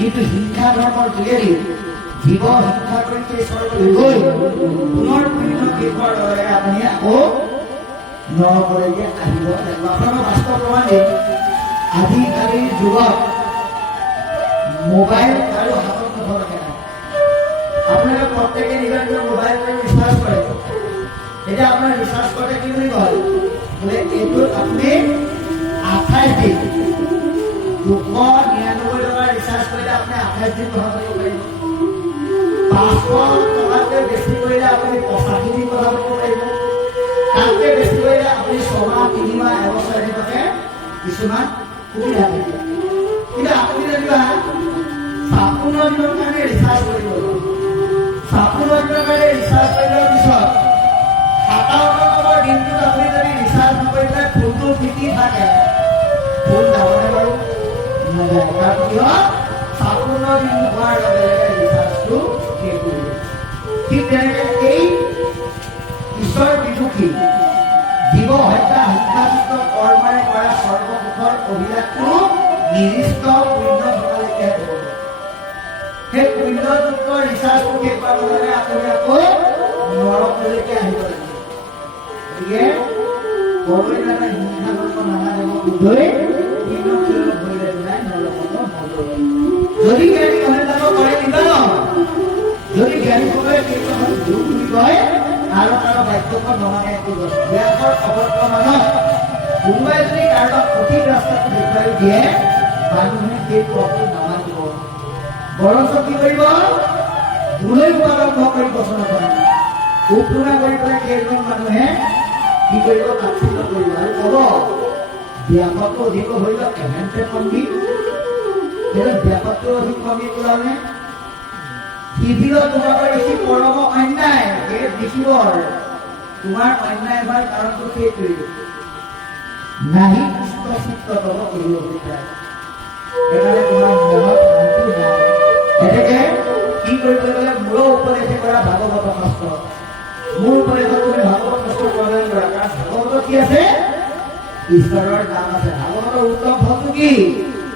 কিন্তু শিক্ষা ধৰ্মৰ যোগেদি জীৱ শিক্ষা কৰি সেই স্বৰ্গলৈ গৈ পুনৰ পুণ্য কৃপাৰ দৰে আপুনি আকৌ নৰকলৈকে আহিব লাগিব। আপোনাৰ বাস্তৱ প্ৰমাণে আজিকালিৰ যুগত মোবাইল আৰু হাতত নথকাকে নাই। আপোনালোকে প্ৰত্যেকে নিজৰ নিজৰ মোবাইল ৰিচাৰ্জ কৰে। এতিয়া আপোনাৰ ৰিচাৰ্জ কৰোঁতে কি বুলি কয় বোলে এইটোত আপুনি 28 দিন 299 টকা ৰিচাৰ্জ কৰিলে আপুনি 28 দিন কথা পাতিব পাৰিব। 500 টকাতকৈ বেছি কৰিলে আপুনি 85 দিন কথা পাতিব পাৰিব। তাতকৈ বেছি কৰিলে আপুনি 6 মাহ 3 মাহ এবছৰ এনেকুৱাকে কিছুমান সুবিধা থাকে। কিন্তু আপুনি যেনিবা 56 দিনৰ কাৰণে ৰিচাৰ্জ কৰিব। 56 দিনৰ কাৰণে ৰিচাৰ্জ কৰাৰ পিছত 57 নম্বৰ দিনটোত আপুনি যদি ৰিচাৰ্জ নকৰি পেলাই ফোনটো টিপি থাকে ফোন যাবনে বাৰু? কাৰণ কিয় 56 দিন হোৱাৰ লগে লগে ৰিচাৰ্জটো শেষ কৰিব। ঠিক তেনেকৈ এই ঈশ্বৰ বিমুখী জীৱ হত্যা শিক্ষাযুক্ত কৰ্মৰে কৰা সৰ্বমুখৰ অভিলাষটো নিৰ্দিষ্ট পুণ্য থকালৈকে হ'ব। সেই পুণ্যযুক্ত ৰিচাৰ্জটো শেষ হোৱাৰ লগে লগে আপুনি আকৌ নৰকলৈকে আহিব লাগিব। গতিকে বৰৈ দাদা হিংসা কৰিব নালাগে বুধৈ যদি জ্ঞানী মানুহে যাব কৰে নিবাৰণ, যদি জ্ঞানী সকলে কীৰ্তন দুখ বুলি কয় আৰু তাৰ বাক্যখন নমানে ব্যাসৰ অৱৰ্তমানত কোনোবাই যদি কাৰোবাক সঠিক ৰাস্তাটো দেখুৱাই দিয়ে মানুহে সেই পথটো নামানিব। বৰঞ্চ কি কৰিব ভুলৈ উপাদন কৰিব বচনখন উৎপূৰ্ণ কৰি পেলাই সেইজন মানুহে কি কৰিব তাৎসিল্য কৰিব আৰু ক'ব ব্যাপকটো অধিক হইল এহেন্তে পণ্ডিত ব্যাপকটো অধিক পণ্ডিত ওলালে শিবিৰত তোমাকৰ বেছি পৰম অন্যায় সেই দেখিবৰ তোমাৰ অন্যায় হোৱাৰ কাৰণটো সেই কৰিব নাহি পুষ্ট চিত্ত তব কৰিব বিচাৰে। সেইকাৰণে তোমাৰ মনত শান্তি নাই। এনেকে কি কৰিব গ'লে মূৰৰ উপদেশে কৰা ভাগৱত শাস্ত্ৰ মোৰ উপদেশত তুমি ভাগৱত শাস্ত্ৰ প্ৰদান কৰা। কাৰণ ভাগৱত কি আছে ঈশ্বৰৰ নাম আছে। ভাগৱতৰ উত্তম ফলটো কি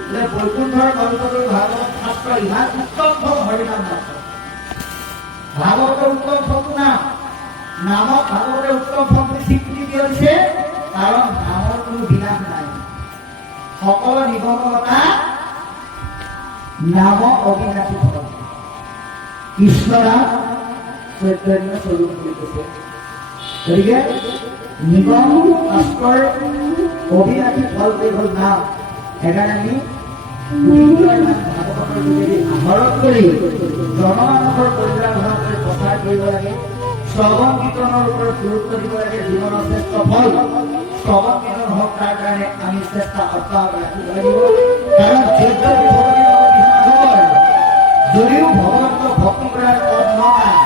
বোলে বৈকুণ্ঠৰ কল্পতৰু ভাগৱত শাস্ত্ৰ ইমান উত্তম ফল হৰিনাম মাত্ৰ। ভাগৱতৰ উত্তম ফলটো নাম নামক ভাগৱতৰ উত্তম ফলটো স্বীকৃতি দিয়া হৈছে কাৰণ নামৰ কোনো বিনাশ নাই। সকলো নিগমতা নাম অবিনাশী ফল ঈশ্বৰা চৈতন্য স্বৰূপ বুলি কৈছে। গতিকে নিগম শাস্ত্ৰৰ অবিনাশী ফল কেৱল নাম। সেইকাৰণে আমি ভাগৱতৰ যোগেদি আহৰণ কৰি জনমানসৰ কল্যাণ হোৱাকৈ প্ৰচাৰ কৰিব লাগে। শ্ৰৱণ কীৰ্তনৰ ওপৰত গুৰুত্ব দিব লাগে। জীৱনৰ শ্ৰেষ্ঠ ফল শ্ৰৱণ কীৰ্তন হওক তাৰ কাৰণে আমি চেষ্টা অব্যাহত ৰাখিব লাগিব। কাৰণ যদিও ভগৱন্তক ভক্তি কৰাৰ পথ নহয়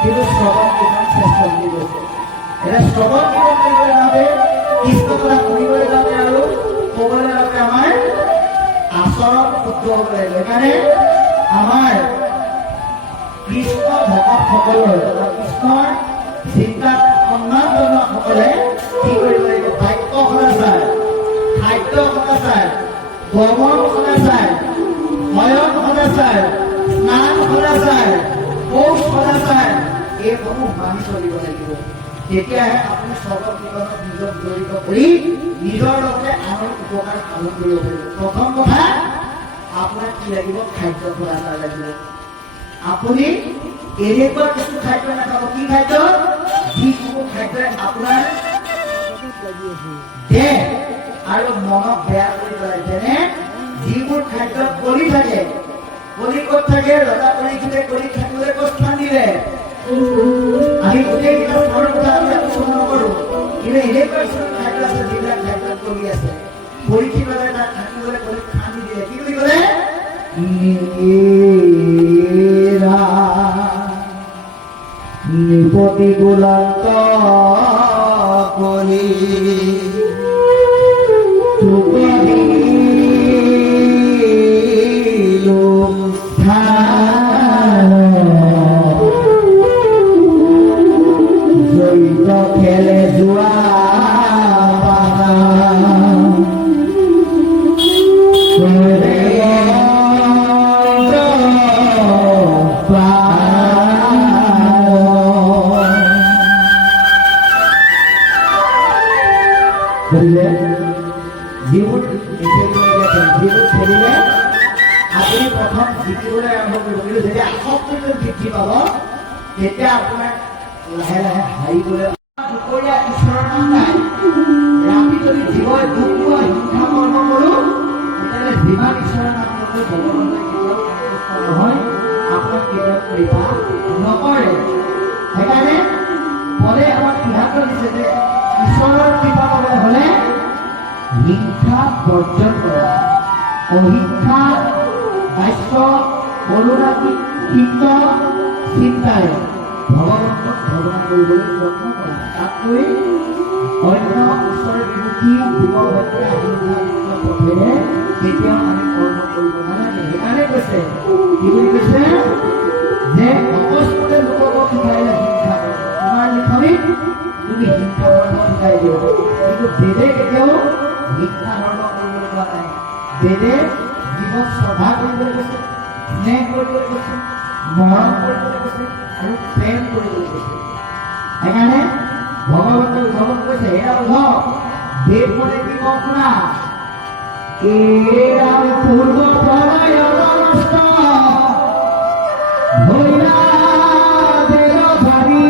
কিন্তু শ্ৰৱণ কীৰ্তন শ্ৰেষ্ঠ বুলি কৈছে। এটা শ্ৰৱণ কীৰ্তন কৰিবলৈ যাওঁতে কৃষ্ণ কথা শুনিবলৈ যাওঁতে আৰু ক'বলৈ যাওঁতে আমাৰ আচৰণ শুদ্ধ হ'ব লাগিব। সেইকাৰণে আমাৰ কৃষ্ণ ভকতসকলৰ বা কৃষ্ণৰ চিন্তাত সন্মান জনোৱাসকলে কি কৰিব লাগিব? বাক্য সদাচাৰ, খাদ্য সদাচাৰ, গমন সদাচাৰ, শয়ন সদাচাৰ, স্নান সদাচাৰ, শৌচ সদাচাৰ, এইসমূহ মানি চলিব লাগিব। তেতিয়াহে আপুনি শ্ৰৱণ কীৰ্তনত নিজক জড়িত কৰি নিজৰ লগতে আনৰ উপকাৰ সাধন কৰিব পাৰিব। প্ৰথম কথা আপোনাৰ কি লাগিব? খাদ্য সদাচাৰ লাগিব। আপুনি এনেকুৱা কিছু খাদ্য নাখাব। কি খাদ্য? যিসমূহ খাদ্যই আপোনাৰ দেহ আৰু মনক বেয়া কৰি পেলাই। যেনে যিবোৰ খাদ্য কলি থাকে, কলি ক'ত থাকে? ৰজা পৰীক্ষিতে কলি থাকিবলৈ স্থান দিলে। আমি গোটেইকেইটা স্থানৰ কথা আমি আলোচনা নকৰো, কিন্তু এনেকুৱা কিছুমান খাদ্য আছে যিবিলাক খাদ্যত কলি আছে। পৰীক্ষিত ৰজাই তাত থাকিবলৈ কলি স্থান দিলে। কি বুলি ক'লে? নিপতি গোলান্ত কলি জড়িত খেলে যোৱা যিবোৰ খেলিলে আপুনি প্ৰথম শিকিবলৈ আৰম্ভ কৰিব। কিন্তু যেতিয়া আসক্তিটো বৃদ্ধি পাব তেতিয়া আপোনাৰ লাহে লাহে হাৰিবলৈ। দুপৰীয়া ঈশ্বৰৰ নাম গায়, ৰাতি যদি জীৱই দুখ পোৱা হিংসা কৰ্ম কৰোঁ, তেতিয়াহ'লে যিমান ঈশ্বৰৰ নাম ল'লেও ভগৱানলৈ কেতিয়াও সন্তুষ্ট নহয়, আপোনাক কেতিয়াও কৃপা নকৰে। সেইকাৰণে পদে আমাক সিদ্ধান্ত দিছে যে ঈশ্বৰৰ কৃপা পাবলৈ হ'লে হিংসা বৰ্জন কৰা, অহিংসা বাক্য, কৰুণাতীত চিন্তাৰে ভগৱানক ভজনা কৰিবলৈ যত্ন কৰা। তাতকৈ অন্য ঈশ্বৰ বিমুখী জীৱহত্যা হিংসাযুক্ত পথেৰে কেতিয়াও আমি কৰ্ম কৰিব নালাগে। সেইকাৰণে কৈছে, কি বুলি কৈছে? যে অকস্মাতে লোকক শিকাইলে হিংসা কৰে। তোমাৰ লিখনিত তুমি হিংসা কৰ্ম শিকাই দিওঁ, কিন্তু বেদে কেতিয়াও হিংসা ধৰ্ম কৰিবলৈ কোৱা নাই। বেদে জীৱক শ্ৰদ্ধা কৰিবলৈ কৈছে, স্নেহ কৰিবলৈ কৈছে, মৰম কৰিবলৈ কৈছে আৰু প্ৰেম কৰিবলৈ কৈছে। সেইকাৰণে ভগৱন্তে উদ্ধৱক কৈছে, এয়া উদ্ধৱ, বেদ মানে কি কওঁ শুনা। এয়া পূৰ্ব প্ৰলয় নষ্ট ভৈৰা দেহ ভাৰী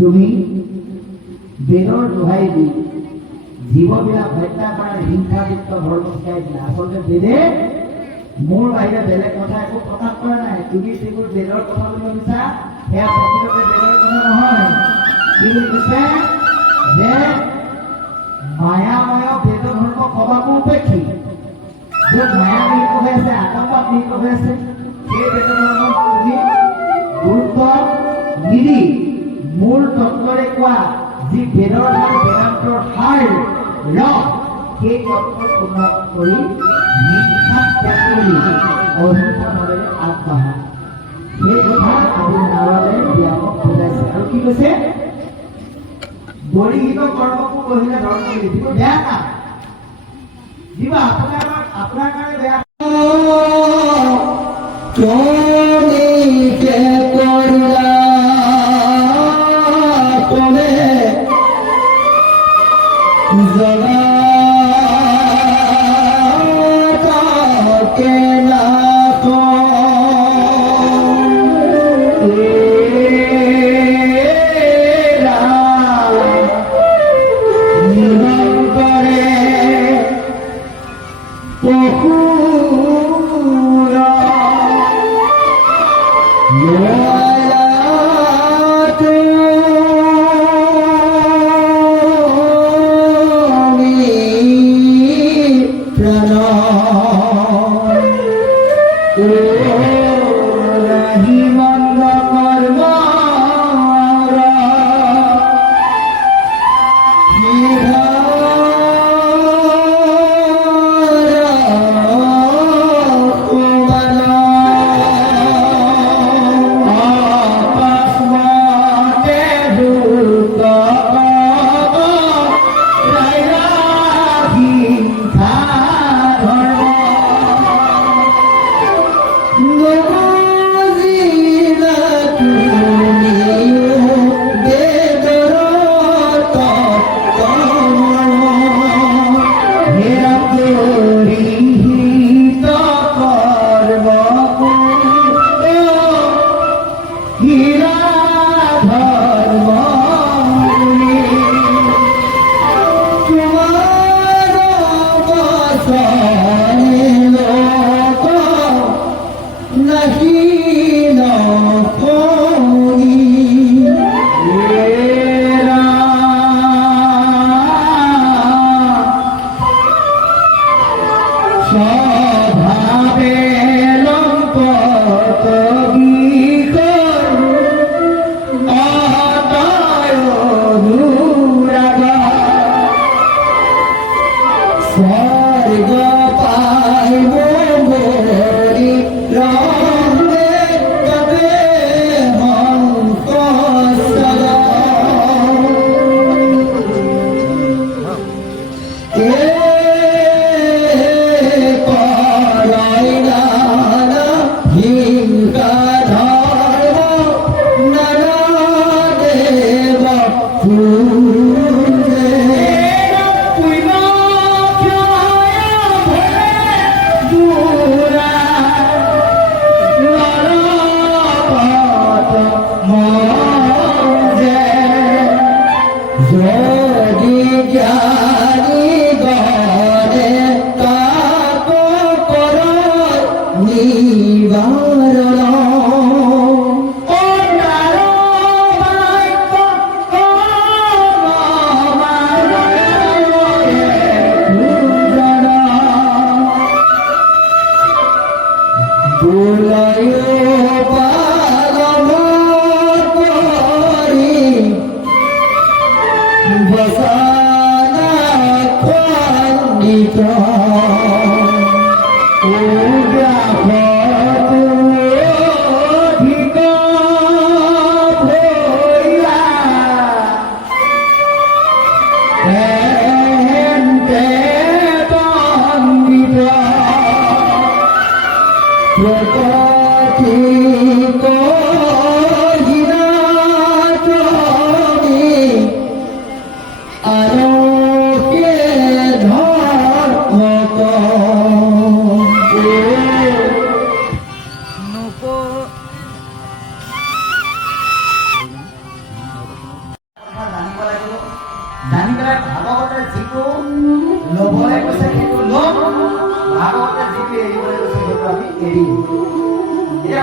তুমি বেদৰ দোহাই দি জীৱবিলাক হত্যা কৰাৰ হিংসাযুক্ত ধৰ্ম শিকাই দিলা। আচলতে বেদে মোৰ বাহিৰে বেলেগ কথা একো প্ৰকাশ কৰা নাই। তুমি যিবোৰ বেদৰ কথা বুলি ভাবিছা সেয়া প্ৰকৃততে বেদৰ কথা নহয়। কি বুলি কৈছে? যে মায়াময় বেদ ধৰ্ম সবাকো উপেক্ষী, য'ত মায়া নিহিত হৈ আছে, আতংবাদ নিহিত হৈ আছে, সেই বেদ ধৰ্মক তুমি গুৰুত্ব নিদি মূল তত্ত্বৰে কোৱা যি বেদৰ সাৰ, বেদান্তৰ সাৰ ৰস, সেই তত্ত্ব উন্নত কৰি হিংসা ত্যাগ কৰি অহিংসা ভাৱেৰে আগবাঢ়া। সেই কথা আজি নাৰদে ব্যাসক বুজাইছে। আৰু কি কৈছে? বলিহীন কৰ্মকো কহিলে ধৰ্ম বুলি। যিবোৰ বেয়া কাম, যিবোৰ আপোনাৰ কাৰণে বেয়া তুমি কে কৰলা কোনে জগা কাকে না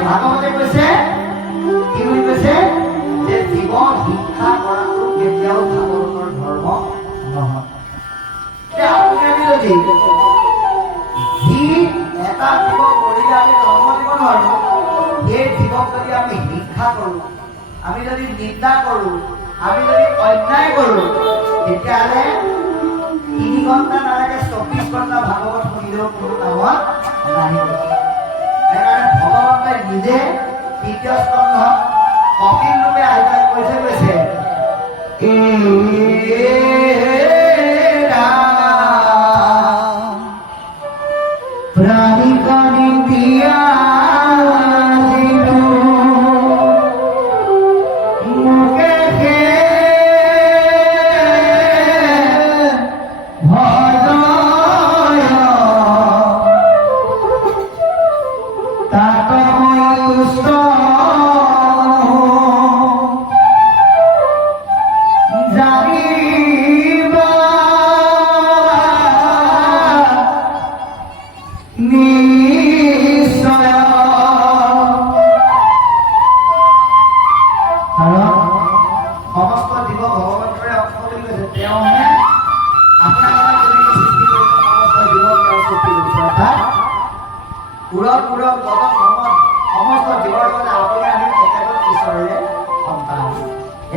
ভাগৱতে কৈছে কি বুলি কৈছে যে জীৱন শিক্ষা কৰাটো কেতিয়াও ভাগৱতৰ ধৰ্ম নহয়। আপুনি আমি যদি যি এটা জীৱক কৰিলে আমি জন্ম দিব নোৱাৰো, সেই জীৱক যদি আমি শিক্ষা কৰো, আমি যদি নিন্দা কৰো, আমি যদি অন্যায় কৰো, তেতিয়াহ'লে 3 ঘণ্টা নালাগে 24 ঘণ্টা ভাগৱত শুনিলেও কোনো কামত নাহিব। সেইকাৰণে ভগৱন্তই নিজে 3য় স্কন্ধ কপিল ৰূপে আহি কৈছে প্ৰাণী কানি দিয়া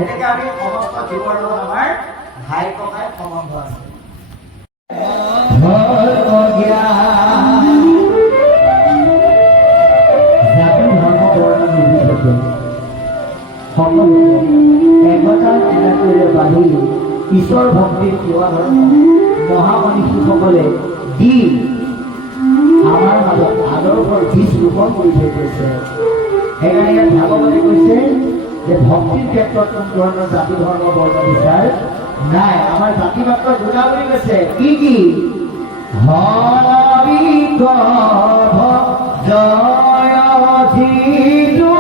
এনেকে আমি সমস্ত জীৱৰ লগত আমাৰ ভাই ককাই সম্বন্ধ আছে। জাতি ধৰ্ম বৰ্ণ নিৰ্বিশেষে সকলোকে একতাৰ এনাজৰিৰে বান্ধি ঈশ্বৰ ভক্তিৰ সেৱা ধৰ্ম মহামনীষীসকলে দি আমাৰ মাজত আদৰ্শৰ বীজ ৰোপণ কৰি থৈ গৈছে। সেইকাৰণে ইয়াত ভাগৱতে কৈছে যে ভক্তিৰ ক্ষেত্ৰত কোনো ধৰণৰ জাতি ধৰ্ম বৰ্ণ বিচাৰ নাই। আমাৰ জাতি মাত্ৰ দুটা বুলি কৈছে, কি কি? জয় যিটো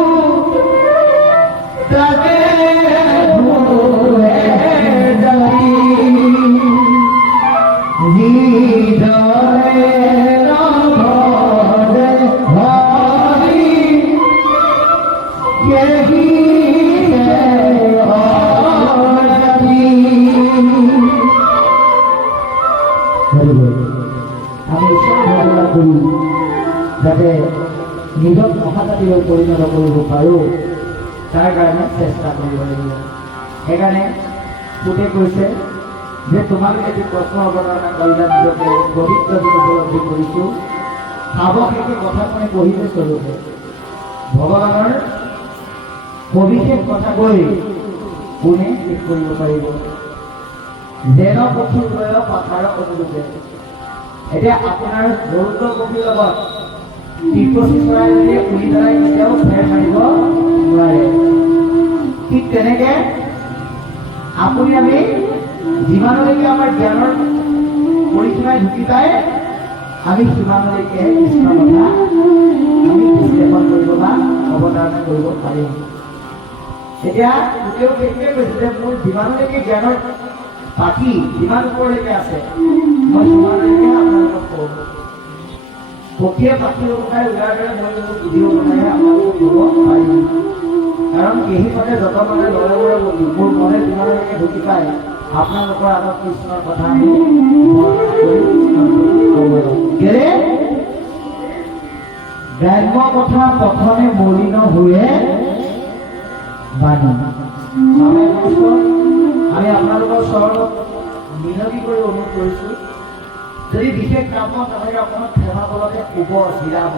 তাকে আমি ঈশ্বৰ ভাৱনা কৰি যাতে নিজক মহাজাতিলৈ পৰিণত কৰিব পাৰোঁ, তাৰ কাৰণে চেষ্টা কৰিব লাগিব। সেইকাৰণে পুতে কৈছে যে তোমালোকে যি প্ৰশ্ন অৱতাৰণা কৰিলা নিজকে পবিত্ৰ দিন উপলব্ধি কৰিছোঁ। সাৱশেষে কথা শুনি পঢ়িলে স্বৰূপে ভগৱানৰ সবিশেষ কথা কৈ কোনে শেষ কৰিব পাৰিব? যেন পক্ষী উদয় পাথাৰ অনুৰূপে। এতিয়া আপোনাৰ গৰুত্ব পক্ষীৰ লগত টিপচি চৰাই যদি উৰি পেলাই কেতিয়াও ফেৰ মাৰিব নোৱাৰে। ঠিক তেনেকে আপুনি আমি যিমানলৈকে আমাৰ জ্ঞানৰ পৰিসীমাই ঢুকি পায় আমি সিমানলৈকে কৃষ্ণ কথা আমি বিশ্লেষণ কৰিব বা অৱতাৰণা কৰিব পাৰিম। এতিয়া গোটেও সেইটোৱে কৈছে যে মোৰ যিমানলৈকে জ্ঞানৰ পাখি যিমান ওপৰলৈকে আছে মই সিমানলৈকে আপোনালোকক কওঁ। পক্ষীয়ে পাখি উঠাই উৰাৰ দৰে মই যদি বুজিব নোৱাৰে আপোনালোকক ক'ব পাৰিম। কাৰণ এই মতে যত মানে লৰে লৰে বলি মোৰ মনে যিমানলৈকে ঢুকি পায় আপোনালোকৰ আগত কৃষ্ণৰ কথা আমি বৰ্ণনা কৰি ক'ব কেলে গ্ৰাম্য কথা প্ৰথমে মলিন হৈয়ে বাণী। আমি আপোনালোকৰ চৰণত মিনতি কৰি অনুৰোধ কৰিছোঁ, যদি বিশেষ কামত নহ'লে অকণমান সেৱা বলতে শুব জিৰাব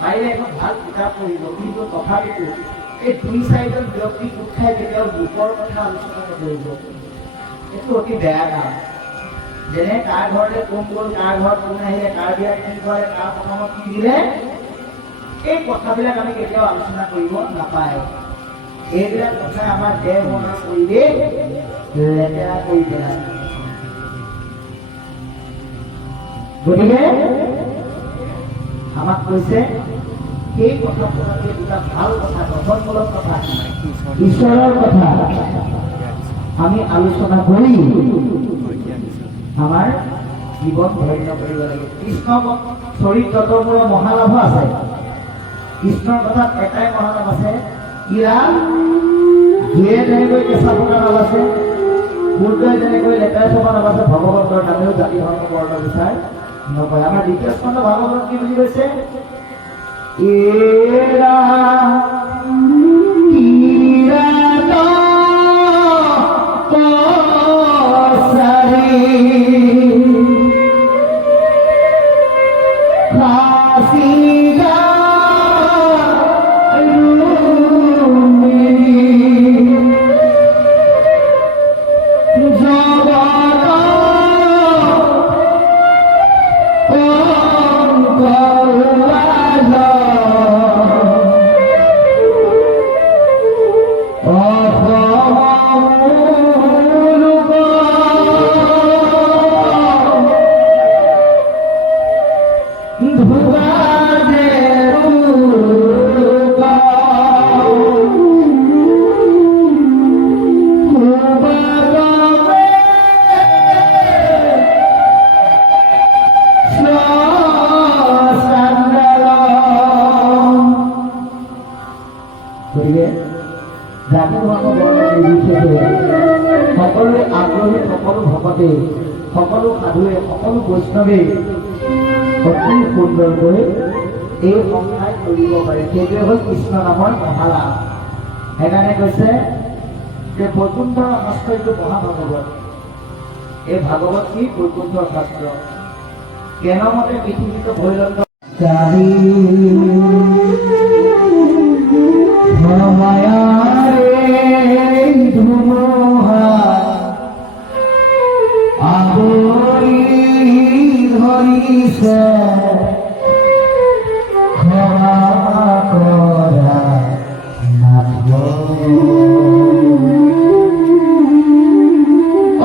পাৰিলে এখন ভাল কিতাপ পঢ়িব। কিন্তু তথাপিতো এই দুই চাৰিজন ব্যক্তি গোট খাই কেতিয়াও লোকৰ কথা আলোচনা নকৰিব। এইটো অতি বেয়া কাম। যেনে কাৰ ঘৰলৈ কোন গ'ল, কাৰ ঘৰত কোন আহিলে, কাৰ বিয়াত কি কৰে, কাৰ প্ৰথমত কি দিলে, এই কথাবিলাক আমি কেতিয়াও আলোচনা কৰিব নাপায়। এইবিলাক কথাই আমাৰ দেহ মনৰ পৰিৱেশ লেতেৰা কৰি পেলায়। গতিকে আমাক কৈছে সেই কথা পতাতকৈ দুটা ভাল কথা, গঠনমূলক কথা, ঈশ্বৰৰ কথা আমি আলোচনা কৰি আমাৰ জীৱন ধন্য কৰিব লাগে। কৃষ্ণ চৰিত্ৰটোৰ পৰা মহালাভ আছে। কৃষ্ণৰ কথাত এটাই মহালাভ আছে, কি লাভ? জুয়ে যেনেকৈ কেঁচা পতা নাবাচে, সূৰ্যই যেনেকৈ লেতেৰা চাবা নাবাচে, ভগৱন্তৰ নামেও জাতি ধৰ্ম বৰ্ণ বিচাৰ নকৰে। আমাৰ দ্বিতীয় স্কন্ধ ভাগৱত কি বুলি কৈছে? এৰা সকলোৱে আগ্ৰহী, সকলো ভকতে, সকলো সাধুৱে, সকলো বৈষ্ণৱে অতি সুন্দৰকৈ এই সংসাৰ কৰিব পাৰে। সেইটোৱে হ'ল কৃষ্ণ নামৰ মহালাভ। সেইকাৰণে কৈছে যে বৈকুণ্ঠৰ শাস্ত্ৰ এইটো মহাভাগৱত। এই ভাগৱত কি বৈকুণ্ঠৰ শাস্ত্ৰ। কেনমতে পৃথিৱীত ভৈৰৱ চাৰি মায়াৰে ধুমুহা আৱৰি ধৰিছে, ক্ষমা কৰা নাথ।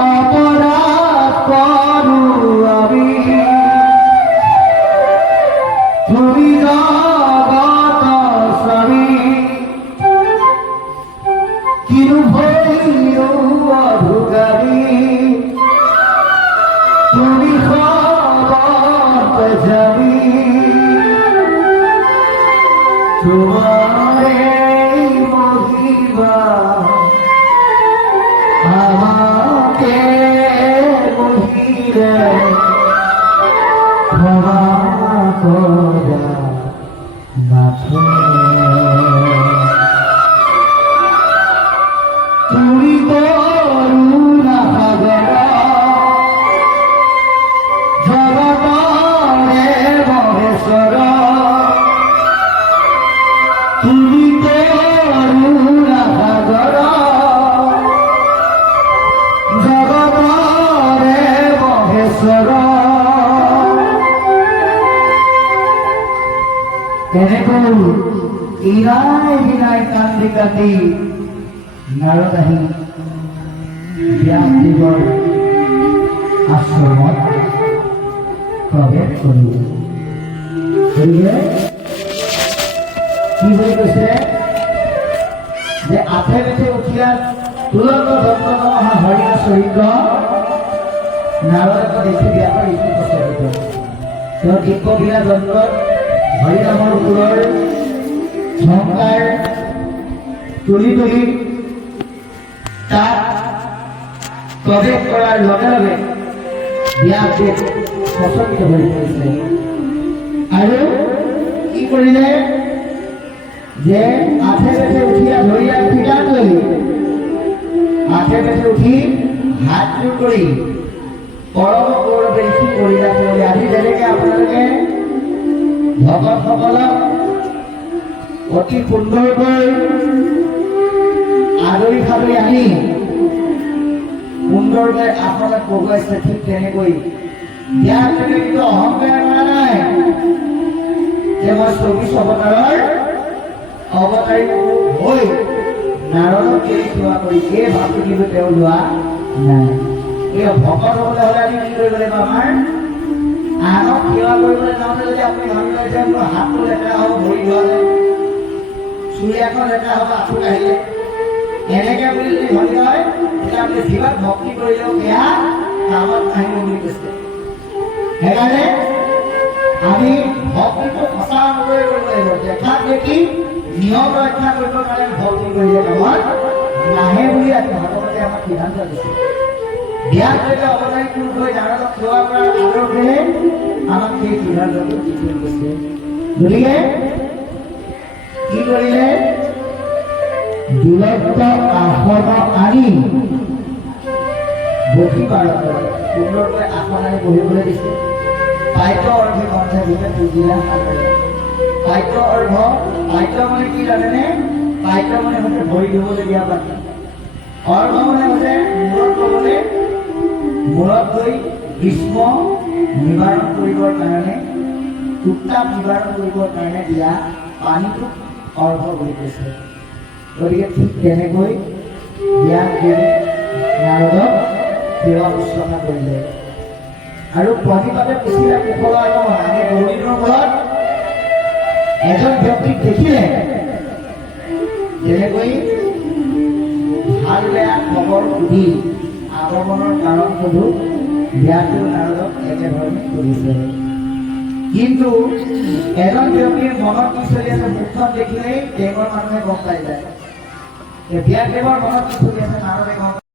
অপৰাধ কৰোঁ আমি, তুমি জগত স্বামী, কিনো ভৈৰো অধুগাৰী, তুমি সবত জানি, তোমাৰে মহিমা আমাকে মহিলে, ক্ষমা কৰা নাথ। তুমি কৰুণা সাগৰ, জগতৰে মহেশ্বৰ, তুমি কৰুণা সাগৰ, জগতৰে মহেশ্বৰ। এনেকৈ ইৰাই বিৰাই কান্দি কান্দি নাৰদ আহি ব্যাসদেৱৰ আশ্ৰমত প্ৰৱেশ কৰিলে। গতিকে কি হৈ গৈছে যে আঠে বেঠে উঠিয়া তুলন্ত দত্ত মহা হৰিণ চৰিত্ৰ নাৰদক দেখি ব্যাসৰ ইতি প্ৰচলিত। তেওঁ দিব্যবিলা যন্ত্ৰত হৰিনামৰ সুৰৰ ঝংকাৰ তুলি তুলি তাত প্ৰৱেশ কৰাৰ লগে লগে ব্যাসদেৱ প্ৰচলিত হৈ পৰিছে। আৰু কি কৰিলে যে আঠে বেঠে উঠিয়া ধৰিয়া ফিটাত লৈ আঠে বেঠে উঠি হাত জোৰ কৰি পৰম গৌৰৱে কি কৰিলে তেওঁলোকে আজি যেনেকে আপোনালোকে ভকতসকলক অতি সুন্দৰকৈ আদৰি সাদৰি আনি সুন্দৰকৈ আসনত বহুৱাইছে, ঠিক তেনেকৈ ইয়াৰ কিন্তু অহংকাৰ কৰা নাই যে মই 24 অৱতাৰৰ অৱতাৰী হৈ নাৰদক কেৰি সেৱা কৰি এই ভাৱটো কিন্তু তেওঁ লোৱা নাই। এই ভকত হ'বলৈ হ'লে আমি কি কৰিব লাগিব? আমাৰ আনক সেৱা কৰিবলৈ যাওঁতে যদি আপুনি ভাবি লয় যে মোৰ হাতটো লেতেৰা হ'ব, ভৰি ধোৱা যায়, চুৰি এখন লেতেৰা হ'ব, আঁঠু কাঢ়িলে, এনেকে বুলি যদি ভাবি লয় তেতিয়া আপুনি যিমান ভক্তি কৰিলেও বেয়া কামত নাহিব বুলি কৈছে। সেইকাৰণে আমি ভক্তিটো সঁচা অনুভৱ কৰিব লাগিব। দেখাত দেখি নিয়ম ৰক্ষা কৰিবৰ কাৰণে ভক্তি কৰিলে কামত নাহে বুলি আজি ভাগৱতে আমাক সিদ্ধান্ত দিছে। ব্যাসদেৱে অৱতাৰী পুৰুষ হৈ নাৰদক সেৱা কৰাৰ আদৰ্শে আমাক সেই সিদ্ধান্তটো দি থৈ গৈছে। গতিকে কি কৰিলে? দূৰত্ব আসন আনি বহি পাৰত সুন্দৰকৈ আসন আনি বহিবলৈ দিছে। পাইত অৰ্ঘে কণ্ঠে ভিতৰত দুদিনা সাগৰে। পাইত অৰ্ঘ, পাইত মানে কি জানেনে? পাইত মানে হৈছে ভৰি ধুবলৈ দিয়া পানী। অৰ্ঘ মানে হৈছে মূৰত ল'বলৈ, মূৰত লৈ গ্ৰীষ্ম নিবাৰণ কৰিবৰ কাৰণে, উত্তাপ নিবাৰণ কৰিবৰ কাৰণে দিয়া পানীটোক অৰ্ঘ বুলি কৈছে। গতিকে ঠিক তেনেকৈ ব্যাসদেৱে নাৰদক সেৱা শুশ্ৰূষা কৰিলে। আৰু প্ৰণিপাতে পিছিলে কুশল আগমন। আমি বহুদিনৰ মূৰত এজন ব্যক্তিক দেখিলে যেনেকৈ ভাল বেয়া খবৰ সুধি আগমনৰ কাৰণ সোধো, ব্যাসদেৱ নাৰদক একেধৰণে কৰিছে। কিন্তু এজন ব্যক্তিৰ মনত কি চলি আছে মুখখন দেখিলেই দেৱৰ মানুহে গম পাই যায়। ব্যাসদেৱৰ মনত কি চলি আছে নাৰদে গম পায়।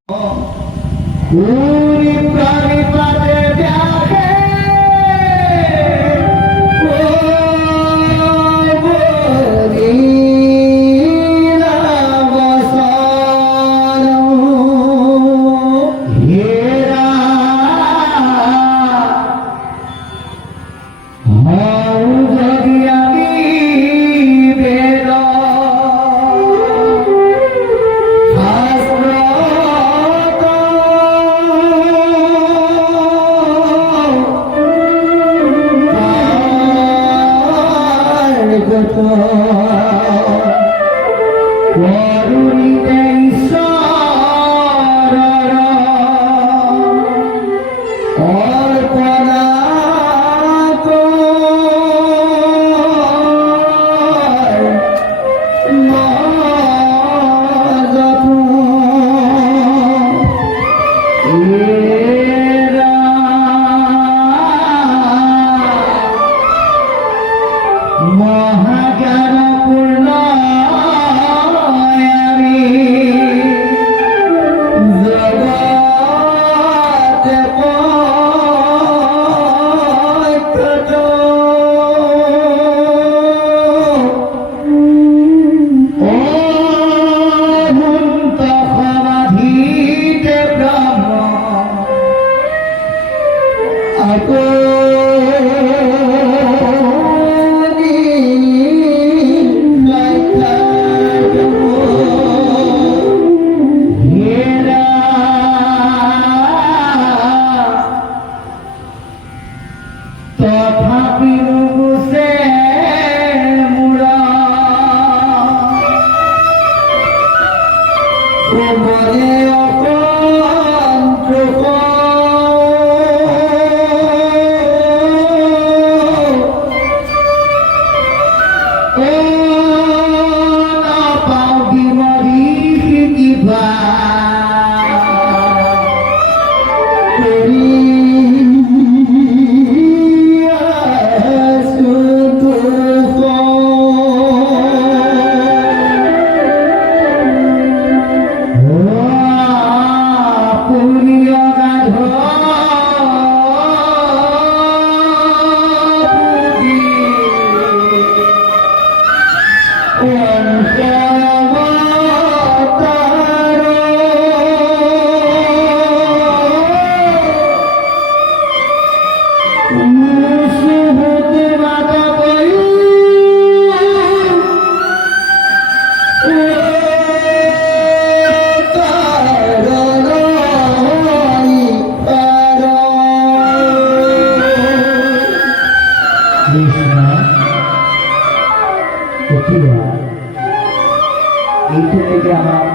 এইখিনিকে আমাক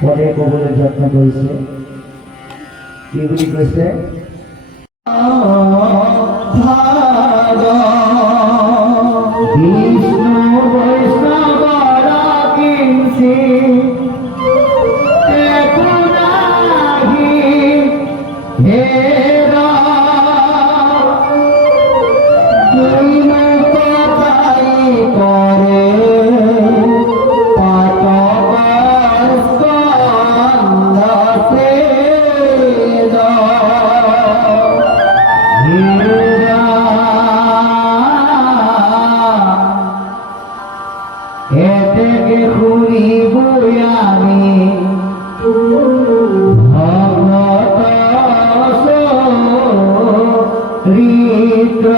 পদে ক'বলৈ যত্ন কৰিছে। কি বুলি কৈছে? বিষ্ণু বৈষ্ণৱৰ কিঞ্চি একো নাহি হেৰা, দুইমুখতাই কৰে পাতকৰ স্কন্ধ ছেদ। হেৰা এতেকে শুনিবই আমি ভগত চৰিত্ৰ।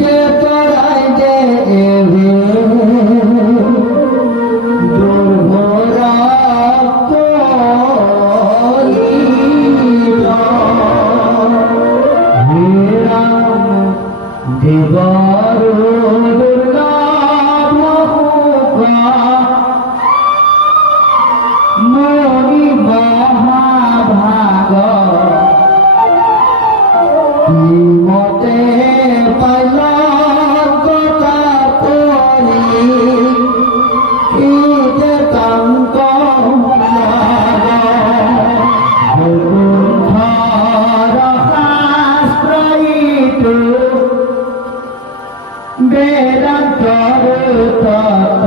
যে তৰাই যে দুৰ্ভৰা কলিত হেৰা দেৱৰ দুৰ্লভ সুখ মৰি মহাভাগ মতে পাইল কথা পৰি ইতে কান্ত শাস্ত্ৰ ইটো বেদান্তৰ তত্ত্ব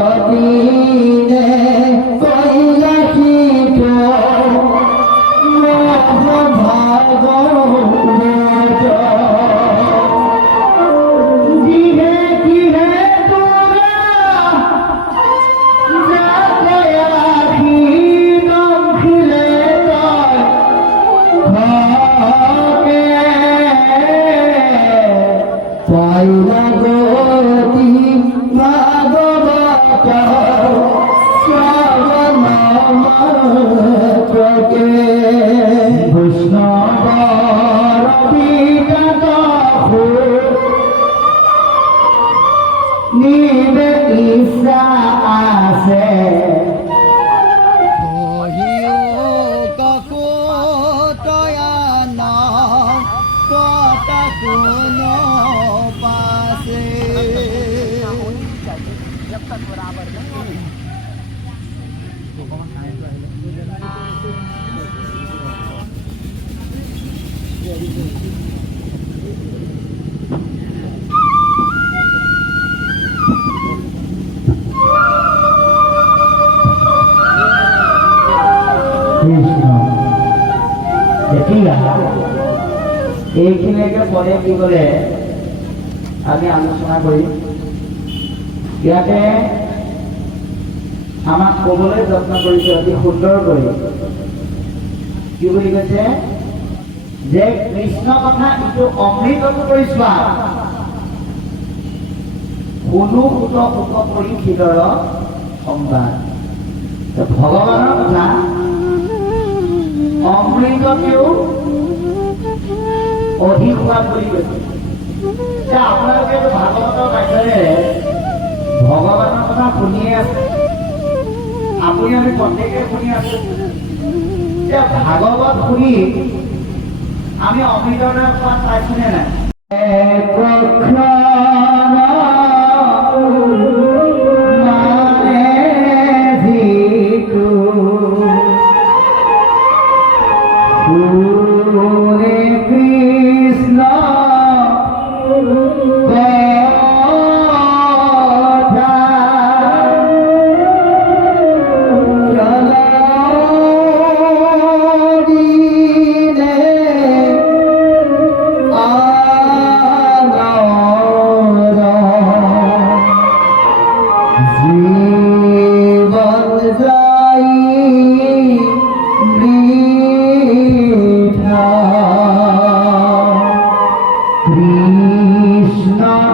ভাগৱতীনে কৈলাসিক মহাভাগৱত। যিহে কিহে তোৰা যাতয়াসী নমখিলে তই ভাগে পাইলা গতি ভাগৱত শ্ৰৱণ মাত্ৰকে। বৈষ্ণৱৰ বিকাশ নিবে ইচ্ছা আছে কৃষ্ণ। এতিয়া এইখিনিকে পদে কি ক'লে আমি আলোচনা কৰিম। ইয়াতে আমাক ক'বলৈ যত্ন কৰিছে অতি সুন্দৰকৈ। কি বুলি কৈছে? যে কৃষ্ণ কথা ইটো অমৃতটো কৰিছোৱা শুনো সুত সুত কৰি শিলৰ সংবাদ। ভগৱানৰ কথা অমৃতকেও অধিক সোৱাদ বুলি কৈছে। আপোনালোকেতো ভাগৱতৰ মাধ্যমেৰে ভগৱানৰ কথা শুনিয়ে আছে, আপুনি আমি প্ৰত্যেকে শুনি আছো। ভাগৱত শুনি আমি অমৃতৰ সোৱাদ পাইছোনে নাই? Krishna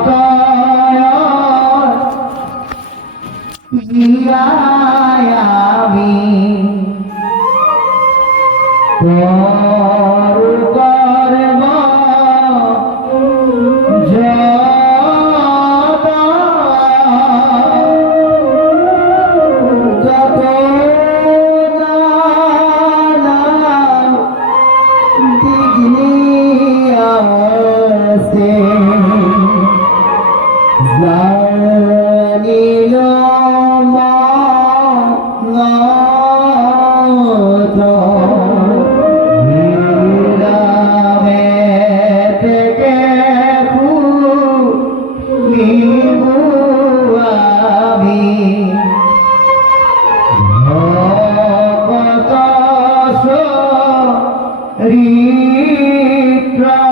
পবিত্রামৃতা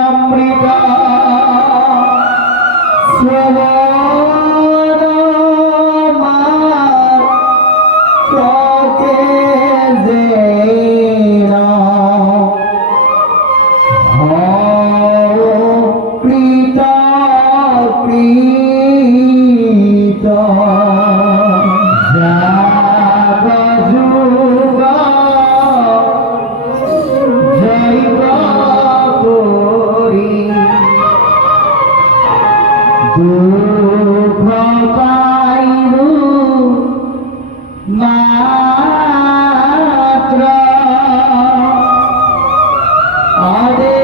দুঃখ পাইলু মাত্র আরে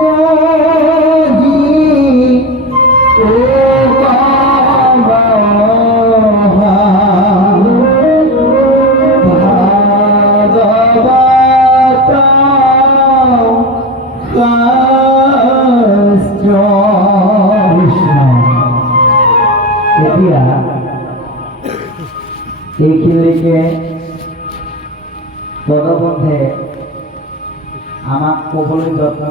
কহি ও ভাগবত এতিয়া এইখিনিলৈকে পদবন্ধে আমাক ক'বলৈ যত্ন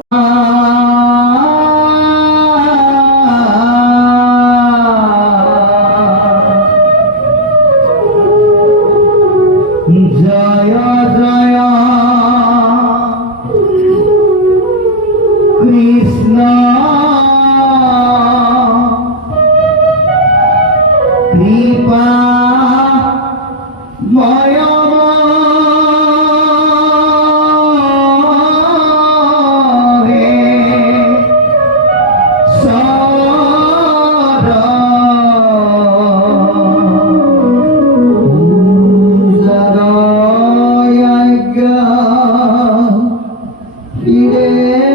জয় জয় কৃষ্ণ কৃপা ময় হে সদ জয় ফিরে